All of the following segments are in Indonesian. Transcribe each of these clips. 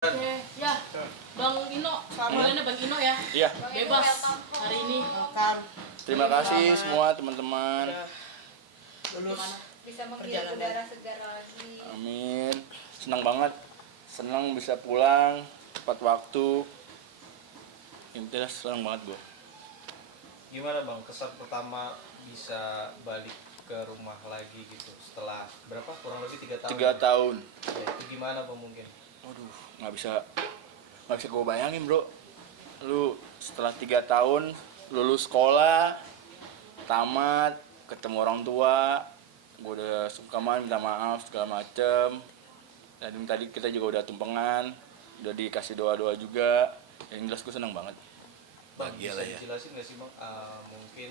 Oke, ya, Bang Ino, panggilannya Bang Ino ya. Iya. Bebas hari ini. Terima kasih semua teman-teman. Lulus bisa menghirup udara segar lagi. Amin. Senang banget. Senang bisa pulang tepat waktu. Intinya senang banget gue. Gimana Bang, kesan pertama bisa balik ke rumah lagi gitu setelah berapa, kurang lebih 3 tahun? 3 tahun. Ya, itu gimana Bang mungkin? Waduh, nggak bisa gue bayangin bro. Lu setelah 3 tahun lulus sekolah, tamat, ketemu orang tua, gue udah sungkaman, minta maaf segala macem. Dan tadi kita juga udah tumpengan, udah dikasih doa-doa juga. Yang jelas gue senang banget. Bang, bisa Bahagia lah ya. dijelasin nggak sih Bang, mungkin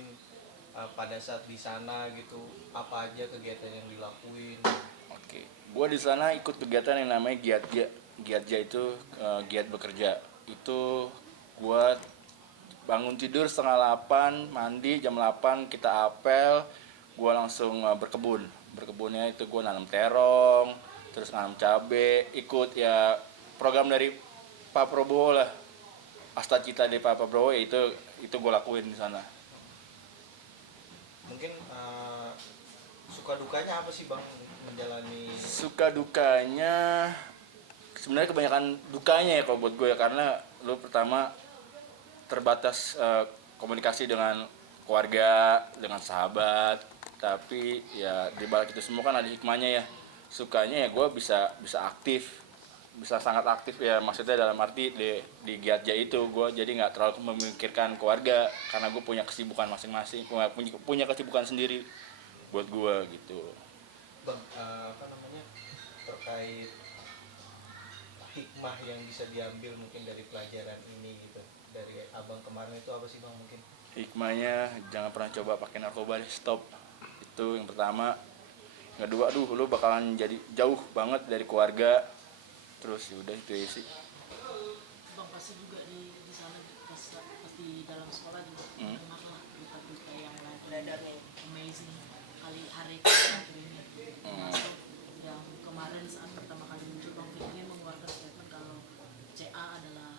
pada saat di sana gitu apa aja kegiatan yang dilakuin? Oke, gue di sana ikut kegiatan yang namanya Giatja. Giatja itu giat bekerja. Itu gue bangun tidur setengah 8, mandi jam 8, kita apel, gue langsung berkebun. Berkebunnya itu gue nanam terong, terus nanam cabe, ikut ya program dari Pak Prabowo lah. Asta cita dari Pak Prabowo ya itu gue lakuin di sana. Mungkin suka dukanya apa sih Bang menjalani? Suka dukanya sebenarnya kebanyakan dukanya ya kalau buat gue ya, karena lu pertama terbatas komunikasi dengan keluarga, dengan sahabat, tapi ya di balik itu semua kan ada hikmahnya ya. Sukanya ya gue bisa aktif, bisa sangat aktif ya, maksudnya dalam arti di Giatja itu gue jadi nggak terlalu memikirkan keluarga karena gue punya kesibukan masing-masing, punya kesibukan sendiri buat gue gitu. Bang, apa namanya, terkait hikmah yang bisa diambil mungkin dari pelajaran ini gitu, dari abang kemarin itu apa sih Bang mungkin? Hikmahnya jangan pernah coba pakai narkoba deh, stop. Itu yang pertama. Yang kedua, lu bakalan jadi jauh banget dari keluarga. Terus udah itu ya sih. Bang pasti juga di sana pas di dalam sekolah juga dengar lah berita-berita yang lagi amazing kali hari terakhir ini. Termasuk yang kemarin saat pertama kali muncul Bang Firly mengeluarkan statement kalau CA adalah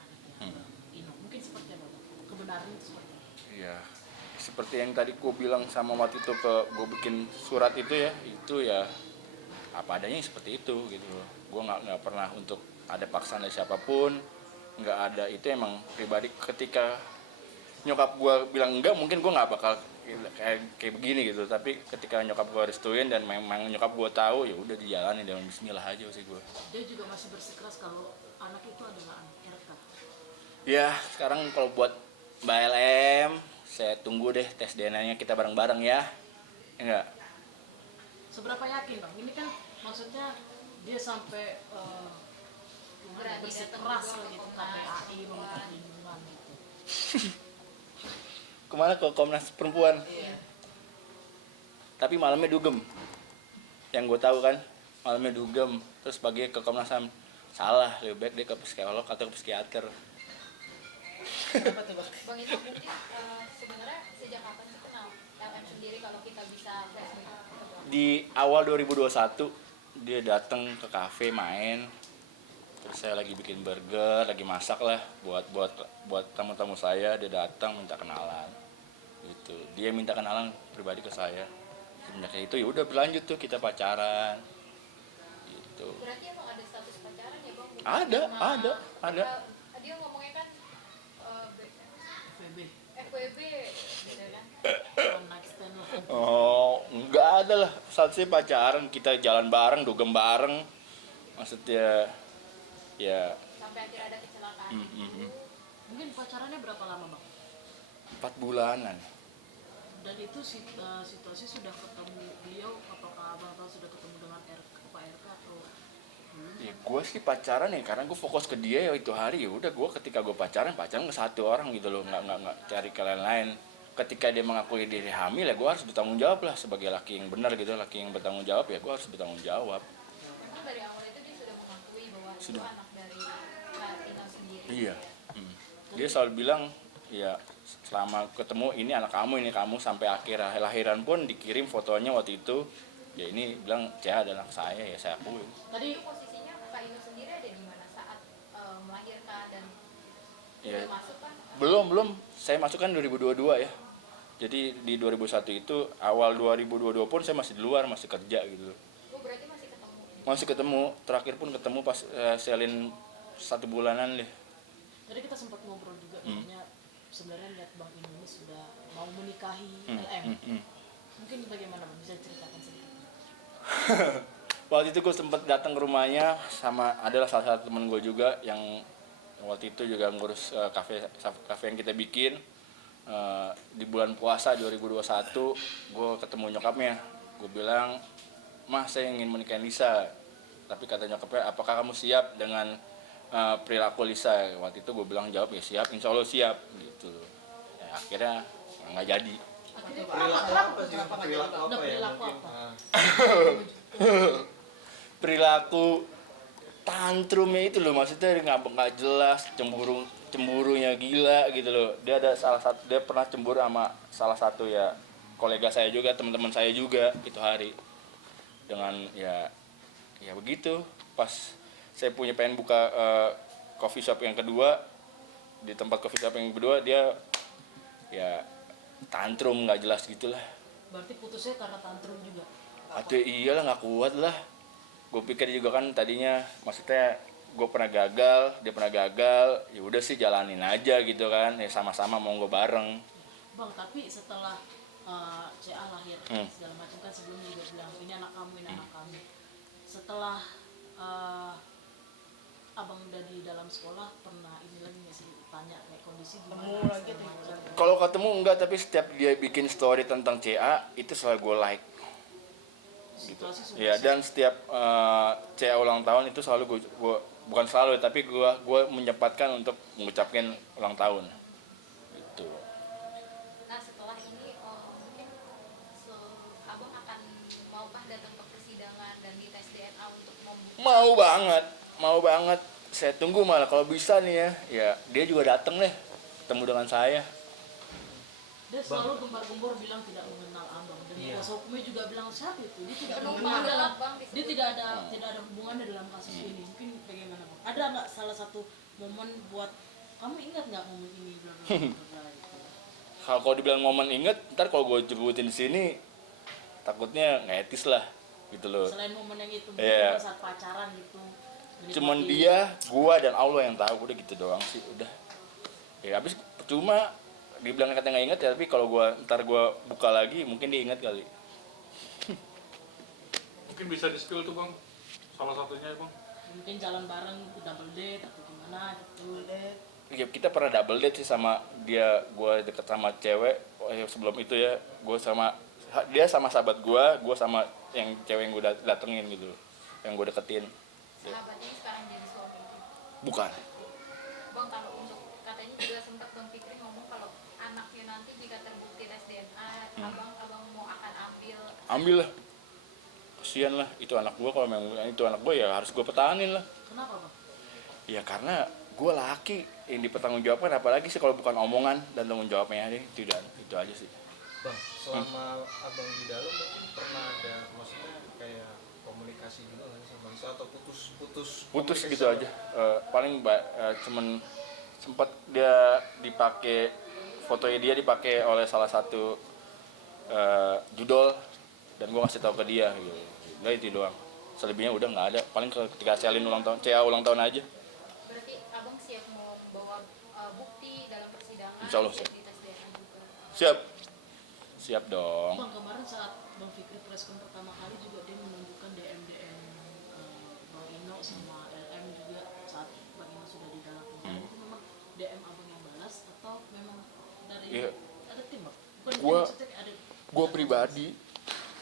anaknya Bang Ino. Mungkin seperti apa Bang? Kebenaran itu seperti apa? Iya. Seperti yang tadi gue bilang sama waktu itu gue bikin surat itu ya apa adanya seperti itu gitu loh. Gue nggak pernah untuk ada paksaan dari siapapun, nggak ada. Itu emang pribadi. Ketika nyokap gue bilang enggak, mungkin gue nggak bakal kayak begini gitu. Tapi ketika nyokap gue restuin dan memang nyokap gue tahu, ya udah dijalani dengan Bismillah aja sih gue. Dia juga masih bersikeras kalau anak itu adalah anak RK. Ya sekarang kalau buat Mbak LM, saya tunggu deh tes DNA-nya kita bareng-bareng ya. Enggak. Seberapa yakin Bang? Ini kan maksudnya dia sampai Berani bersikeras datang gitu, ke KPAI meminta perlindungan gitu. Kemana ke Komnas Perempuan? Iya. Tapi malamnya dugem. Yang gue tahu kan, malamnya dugem. Terus pagi ke Komnas HAM. Salah, lebih baik dia ke psikolog atau ke psikiater. Apa tuh Bang? Bang itu mungkin sebenarnya sejak kapan sih kenal LM sendiri kalau kita bisa flashback ke belakang? Di awal 2021 dia datang ke kafe main. Terus saya lagi bikin burger, lagi masak lah buat tamu-tamu saya. Dia datang minta kenalan. Gitu. Dia minta kenalan pribadi ke saya. Semenjak itu ya udah berlanjut tuh kita pacaran. Gitu. Berarti emang ada status pacaran ya Bang? Bukan Ada. Dia ngomongnya kan FWB, FWB gitu kan? one night stand lah. Oh, enggak ada lah. Saat sih pacaran, kita jalan bareng, dugem bareng. Maksudnya ya Sampai akhirnya ada kecelakaan. Mungkin pacarannya berapa lama Bang? 4 bulanan. Dan itu situasi sudah ketemu beliau, apakah Abang tahu sudah ketemu dengan Pak RK atau belum? Ya gue sih pacaran ya karena gue fokus ke dia ya itu hari. Ya udah, gue ketika gue pacaran ke satu orang gitu loh, nggak cari ke lain-lain. Ketika dia mengakui diri hamil ya gue harus bertanggung jawab lah sebagai laki yang benar gitu, laki yang bertanggung jawab ya gue harus bertanggung jawab. Memang dari awal itu dia sudah mengakui bahwa itu Sudah. anak dari Kak Tina sendiri. Iya. Dia selalu bilang ya selama ketemu ini anak kamu, ini kamu, sampai akhir lahiran pun dikirim fotonya waktu itu. Ya ini bilang Cea adalah anak saya, ya saya akui. Tadi Posisinya Kak Ino sendiri ada di mana saat Ya, Udah masuk Pak? belum. Saya masuk kan 2022 ya. Jadi di 2001 itu awal 2022 pun saya masih di luar, masih kerja gitu. Oh berarti masih ketemu? Masih ketemu, terakhir pun ketemu pas selin 1 bulanan deh. Tadi kita sempat ngobrol juga, katanya sebenarnya lihat Bang ini sudah mau menikahi Hmm, LM. hmm, hmm. Mungkin bagaimana Bang? Bisa ceritakan sedikit? Waktu itu gue sempat datang ke rumahnya sama adalah salah satu temen gue juga yang waktu itu juga ngurus kafe yang kita bikin. Di bulan puasa 2021 gue ketemu nyokapnya. Gue bilang, "Mah, saya ingin menikahi Lisa." Tapi kata nyokapnya, "Apakah kamu siap dengan perilaku Lisa?" Waktu itu gue bilang jawab, "Ya siap, insya Allah siap." Gitu. Ya, akhirnya nggak jadi. Akhirnya Perilaku apa sih? Perilaku apa ya perilaku mungkin? apa? Perilaku tantrumnya itu loh, maksudnya nggak jelas, cemburunya gila gitu loh. Dia pernah cemburu sama salah satu ya kolega saya juga, teman-teman saya juga itu hari, dengan ya begitu. Pas saya pengen buka coffee shop yang kedua, di tempat coffee shop yang kedua dia ya tantrum nggak jelas gitulah. Berarti putusnya karena tantrum juga. Atau iyalah, nggak kuat lah. Gue pikir juga kan tadinya, maksudnya gue pernah gagal, dia pernah gagal, ya udah sih jalanin aja gitu kan, ya sama-sama mau gue bareng. Bang, tapi setelah CA lahir segala macam kan sebelumnya juga bilang ini anak kamu, ini anak kamu. Setelah abang udah di dalam sekolah, pernah ini lagi nggak sih tanya kayak kondisi gimana? Segala macam. Kalau ketemu enggak, tapi setiap dia bikin story tentang CA itu selalu gue like. Situasi sudah Ya, dan setiap CA ulang tahun itu selalu gue bukan selalu, tapi gue menyempatkan untuk mengucapkan ulang tahun. Gitu. Nah setelah ini mungkin abang akan maukah datang ke persidangan dan dites DNA untuk membuka? Mau banget. Saya tunggu malah kalau bisa nih ya. Ya, dia juga datang deh ketemu dengan saya. dia selalu gembar-gembor bilang tidak mengenal abang, dan kuasa hukumnya juga bilang siapa itu, dia tidak Penumpang mengenal, gelap, Bang, dia tidak ada hubungannya dalam kasus ini. Mungkin bagaimana Bang? Ada nggak salah satu momen buat kamu ingat nggak momen ini bla bla bla gitu? Kalau dibilang momen inget, ntar kalau gue sebutin di sini takutnya nggak etis lah gitu loh. Selain momen yang itu, mungkin Iya. pada saat pacaran gitu. Cuman menikmati- dia, gua dan Allah yang tahu, udah gitu doang sih, udah. Ya habis percuma dibilang kata nggak inget ya, tapi kalau ntar gua buka lagi mungkin dia inget kali. Mungkin bisa di-spill tuh Bang, salah satunya Bang. mungkin jalan bareng double date atau gimana gitu. Ya, kita pernah double date sih sama dia. Gua deket sama cewek sebelum itu ya, dia sama sahabat gua sama yang cewek yang gua datengin gitu, yang gua deketin. Sahabatnya sekarang jadi suami. Bukan. Bang kalau untuk katanya juga sempat Bang Fikri ngomong kalau anaknya nanti jika terbukti tes DNA, abang mau akan Ambil lah, kasian lah, itu anak gua. Kalau memang itu anak gua ya harus gua pertahanin lah. Kenapa Bang? Ya karena gue laki yang dipertanggungjawabkan, apalagi sih kalau bukan omongan dan tanggung jawabnya deh, tidak, itu aja sih. Bang, selama abang di dalam mungkin pernah ada maksudnya kayak komunikasi juga nggak sih sama Lisa atau putus komunikasi Gitu sama- aja. Paling cuman sempat dia dipakai, fotonya dia dipakai oleh salah satu judol, dan gue ngasih tahu ke dia gitu. Nggak, itu doang. Selebihnya udah nggak ada. Paling ketika Selin ulang tahun, CA ulang tahun aja. berarti abang siap mau bawa bukti dalam persidangan Insya Allah siap siap. dites DNA juga. Siap dong. Bang, kemarin saat Bang Fikri preskon pertama kali juga dia menunjukkan DM Bang Ino sama LM juga saat Bang Ino sudah di dalam penjara. Itu memang DM abang yang balas atau memang dari Iya. ada tim Bang? Bukan Gua- maksudnya ada Gue pribadi,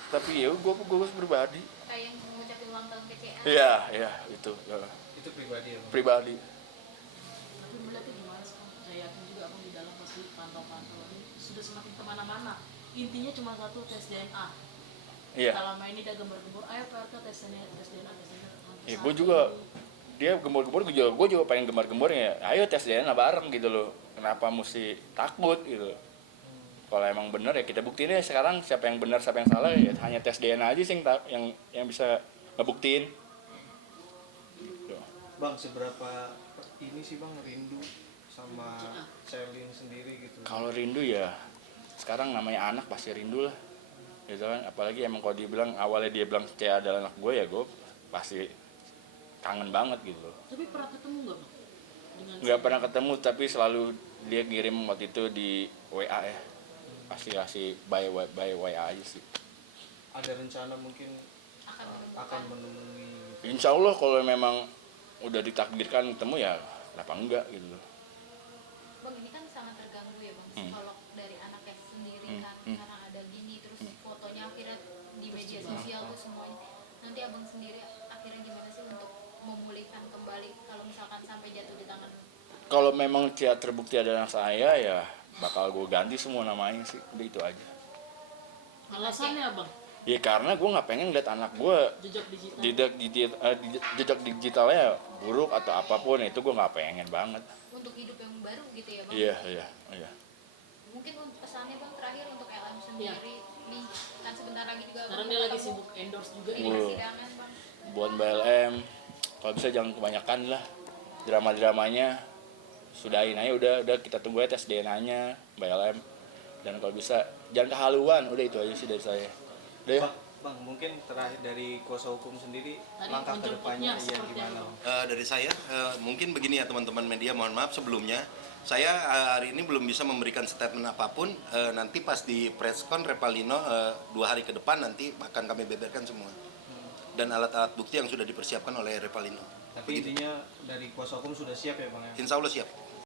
tapi ya gue pribadi. Kayak yang mengucapkan ulang tahun ke CA. Iya itu itu pribadi ya Bang? pribadi. tapi melihatnya gimana sih Bang? Saya yakin juga abang di dalam pasti pantau-pantau ini sudah semakin kemana-mana. Intinya cuma satu, tes DNA. Iya. Selama ini dia gembar-gembor, ayo PRK tes DNA. Ya, gue juga, dia gembor-gembor, gue juga pengen gembar-gembor ya. Ayo tes DNA bareng gitu loh. Kenapa mesti takut gitu? Kalau emang bener ya kita buktiin ya sekarang, siapa yang benar siapa yang salah ya hanya tes DNA aja sih yang bisa ngebuktiin. Gitu. Bang, seberapa ini sih Bang rindu sama Sherlyn sendiri gitu. Kalau rindu ya sekarang namanya anak pasti rindu lah, gitu kan. Apalagi emang kalau dibilang awalnya dia bilang kayak adalah anak gue, ya gue pasti kangen banget gitu loh. Tapi pernah ketemu nggak bang? Dengan Nggak pernah ketemu tapi selalu dia ngirim waktu itu di WA ya, pasti kasih by WA aja sih. Ada rencana mungkin akan menemukan menemui gitu. Insya Allah kalau memang udah ditakdirkan ketemu ya kenapa enggak gitu loh. bang, ini kan sangat terganggu ya bang, psikolog dari anaknya sendiri kan, karena ada gini terus fotonya akhirnya di media sosial tuh semuanya. Nanti abang sendiri akhirnya gimana sih untuk memulihkan kembali kalau misalkan sampai jatuh di tangan? Kalau memang dia terbukti ada anak saya ya bakal gue ganti semua namanya sih, udah itu aja. alasannya bang? Ya karena gue nggak pengen lihat anak gue Jejak digital. jejak digitalnya buruk atau apapun, itu gue nggak pengen banget. Untuk hidup yang baru gitu ya bang? Iya. Mungkin pesannya bang terakhir untuk LM sendiri nih, kan sebentar lagi juga Sekarang dia lagi sibuk endorse juga ini ini. persidangan bang. Buat BLM kalau bisa jangan kebanyakan lah drama-dramanya, sudahin aja, udah kita tunggu aja tes DNA-nya BLM, dan kalau bisa jangan kehaluan, udah itu aja sih dari saya. Udah ya. Bang, mungkin terakhir dari kuasa hukum sendiri Tadi langkah kedepannya menjemputnya ya seperti gimana? apa? Dari saya mungkin begini ya teman-teman media, mohon maaf sebelumnya saya hari ini belum bisa memberikan statement apapun. Nanti pas di preskon Revalino 2 hari ke depan nanti akan kami beberkan semua dan alat-alat bukti yang sudah dipersiapkan oleh Revalino. Tapi intinya dari kuasa hukum sudah siap ya bang ya? Insya Allah siap.